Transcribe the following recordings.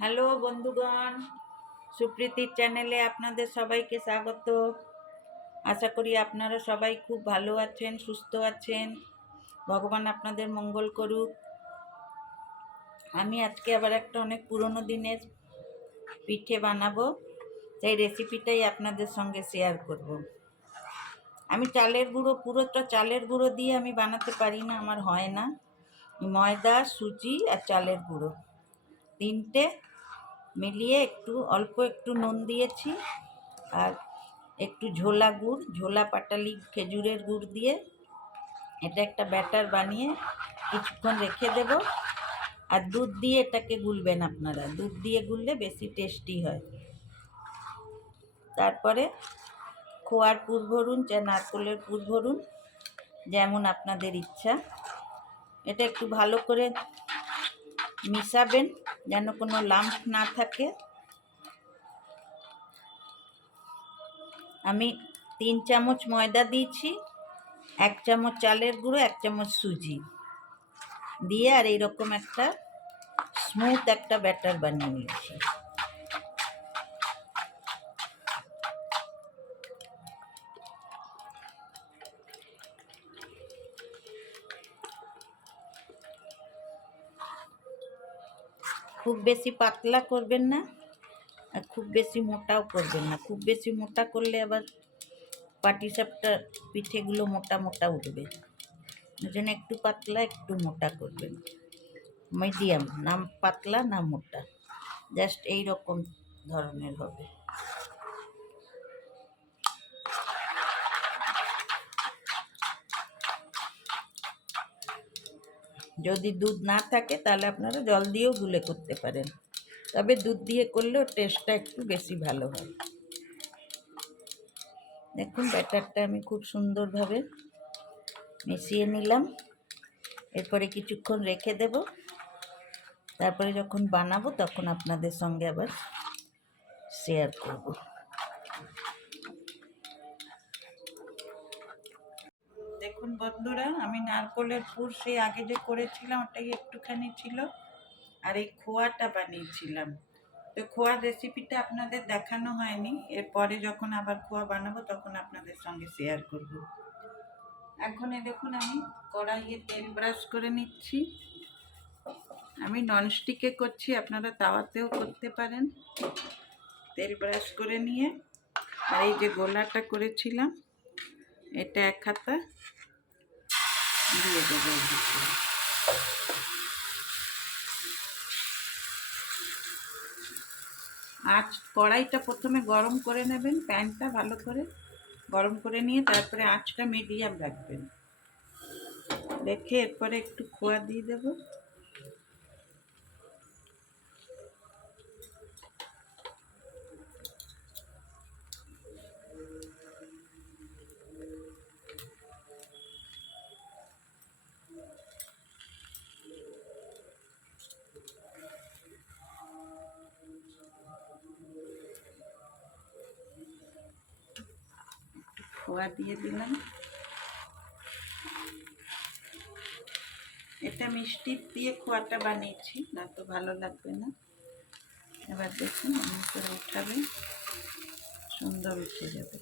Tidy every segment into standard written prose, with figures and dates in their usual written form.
Hello বন্ধুগণ, সুপ্রীতির চ্যানেলে আপনাদের সবাইকে স্বাগত। আশা করি আপনারা সবাই খুব ভালো আছেন, সুস্থ আছেন। ভগবান আপনাদের মঙ্গল করুক। আমি আজকে আবার একটা অনেক পুরনো দিনের পিঠে বানাবো, সেই রেসিপিটাই আপনাদের সঙ্গে শেয়ার করব। আমি চালের গুঁড়ো, পুরোটা চালের গুঁড়ো দিয়ে আমি বানাতে পারি না, আমার হয় না। ময়দা, সুজি আর চালের গুঁড়ো তিনটে মিলিয়ে অল্প একটু নুন দিয়েছি, আর একটু ঝোলা পাটালি খেজুরের গুড় দিয়ে এটা একটা ব্যাটার বানিয়ে কিছুক্ষণ রেখে দেব। আর দুধ দিয়ে এটাকে গুলবেন আপনারা, দুধ দিয়ে গুললে বেশি টেস্টি হয়। তারপরে খোয়ার পুর ভরুন, নারকেলের পুর ভরুন, যেমন আপনাদের ইচ্ছা। এটা একটু ভালো করে মিশাবেন যেন কোনো লাম্প না থাকে। আমি 3 চামচ ময়দা দিয়েছি, 1 চামচ চালের গুঁড়ো, 1 চামচ সুজি দিয়ে আর এইরকম একটা স্মুথ একটা ব্যাটার বানিয়ে নিয়েছি। খুব বেশি পাতলা করবেন না, আর খুব বেশি মোটাও করবেন না। খুব বেশি মোটা করলে আবার পাটিসাপটা পিঠেগুলো মোটা মোটা উঠবে। ওই জন্য একটু পাতলা একটু মোটা করবেন, মিডিয়াম, না পাতলা না মোটা, জাস্ট এই রকম ধরনের হবে। যদি দুধ না থাকে তাহলে আপনারা জল দিয়েও গুলে করতে পারেন, তবে দুধ দিয়ে করলেও টেস্টটা একটু বেশি ভালো হয়। দেখুন ব্যাটারটা আমি খুব সুন্দরভাবে মিশিয়ে নিলাম। এরপরে কিছুক্ষণ রেখে দেব, তারপরে যখন বানাবো তখন আপনাদের সঙ্গে আবার শেয়ার করব। দেখুন বন্ধুরা, আমি নারকেলের পুর সেই আগে যে করেছিলাম ওটাই একটুখানি ছিল, আর এই খোয়াটা বানিয়েছিলাম। তো খোয়ার রেসিপিটা আপনাদের দেখানো হয়নি, এরপরে যখন আবার খোয়া বানাবো তখন আপনাদের সঙ্গে শেয়ার করব। এখন দেখুন আমি কড়াইয়ে তেল ব্রাশ করে নিচ্ছি। আমি ননস্টিকে করছি, আপনারা তাওয়াতেও করতে পারেন। তেল ব্রাশ করে নিয়ে আর এই যে গোলাটা করেছিলাম এটা 1 হাতা দিয়ে দেবো। আঁচ কড়াইটা প্রথমে গরম করে নেবেন, প্যানটা ভালো করে গরম করে নিয়ে তারপরে আঁচটা মিডিয়াম রাখবেন, রেখে এরপরে একটু খোয়া দিয়ে দেব। খোয়া দিয়ে দিলাম। এটা মিষ্টি দিয়ে খোয়াটা বানিয়েছি, না তো ভালো লাগবে না। এবার দেখুন আমি করে উঠাবে, সুন্দর উঠে যাবে।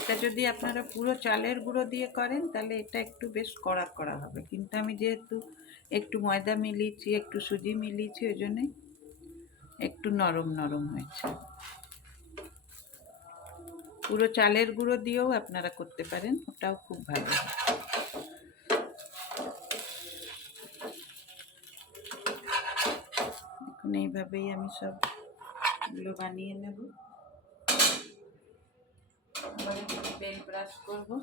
এটা যদি আপনারা পুরো চালের গুঁড়ো দিয়ে করেন তাহলে এটা একটু বেশ কড়া কড়া হবে, কিন্তু আমি যেহেতু একটু ময়দা মিলিয়েছি, একটু সুজি মিলিয়েছি, ওই জন্যে একটু নরম নরম হয়েছে। পুরো চালের গুঁড়ো দিয়েও আপনারা করতে পারেন, ওটাও খুব ভালো হয়। এখন এইভাবেই আমি সবগুলো বানিয়ে নেব। আবার একটু তেল ব্রাশ করবো।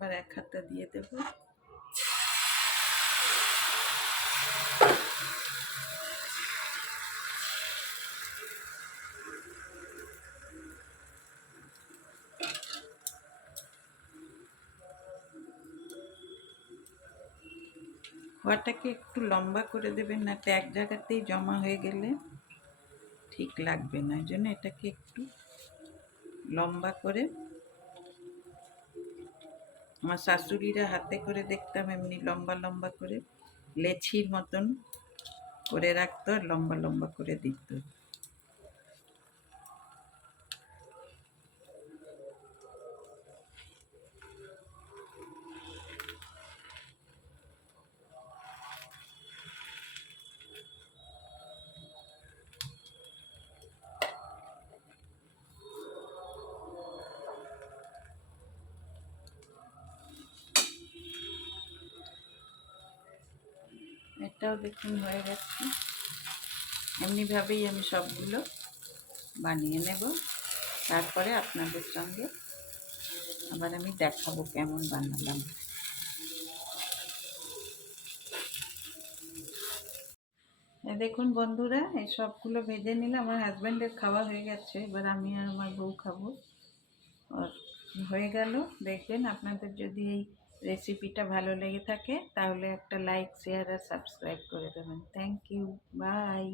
আবার এক হাতটা দিয়ে দেবো। খোয়াটাকে একটু লম্বা করে দেবেন, না তো এক জায়গাতেই জমা হয়ে গেলে ঠিক লাগবে না। এই জন্য এটাকে একটু লম্বা করে, আমার শাশুড়িরা হাতে করে দেখতাম এমনি লম্বা লম্বা করে লেচির মতন করে রাখতো আর লম্বা লম্বা করে দিত। এটাও দেখুন হয়ে গেছে। এমনিভাবেই আমি সবগুলো বানিয়ে নেব, তারপরে আপনাদের সঙ্গে আবার আমি দেখাবো কেমন বানালাম। দেখুন বন্ধুরা, এই সবগুলো ভেজে নিলে আমার হাজব্যান্ডের খাওয়া হয়ে গেছে, এবার আমি আর আমার বউ খাবো। আর হয়ে গেল। দেখবেন আপনাদের যদি এই রেসিপিটা ভালো লেগে থাকে তাহলে একটা লাইক, শেয়ার আর সাবস্ক্রাইব করে দেবেন। Thank you, by.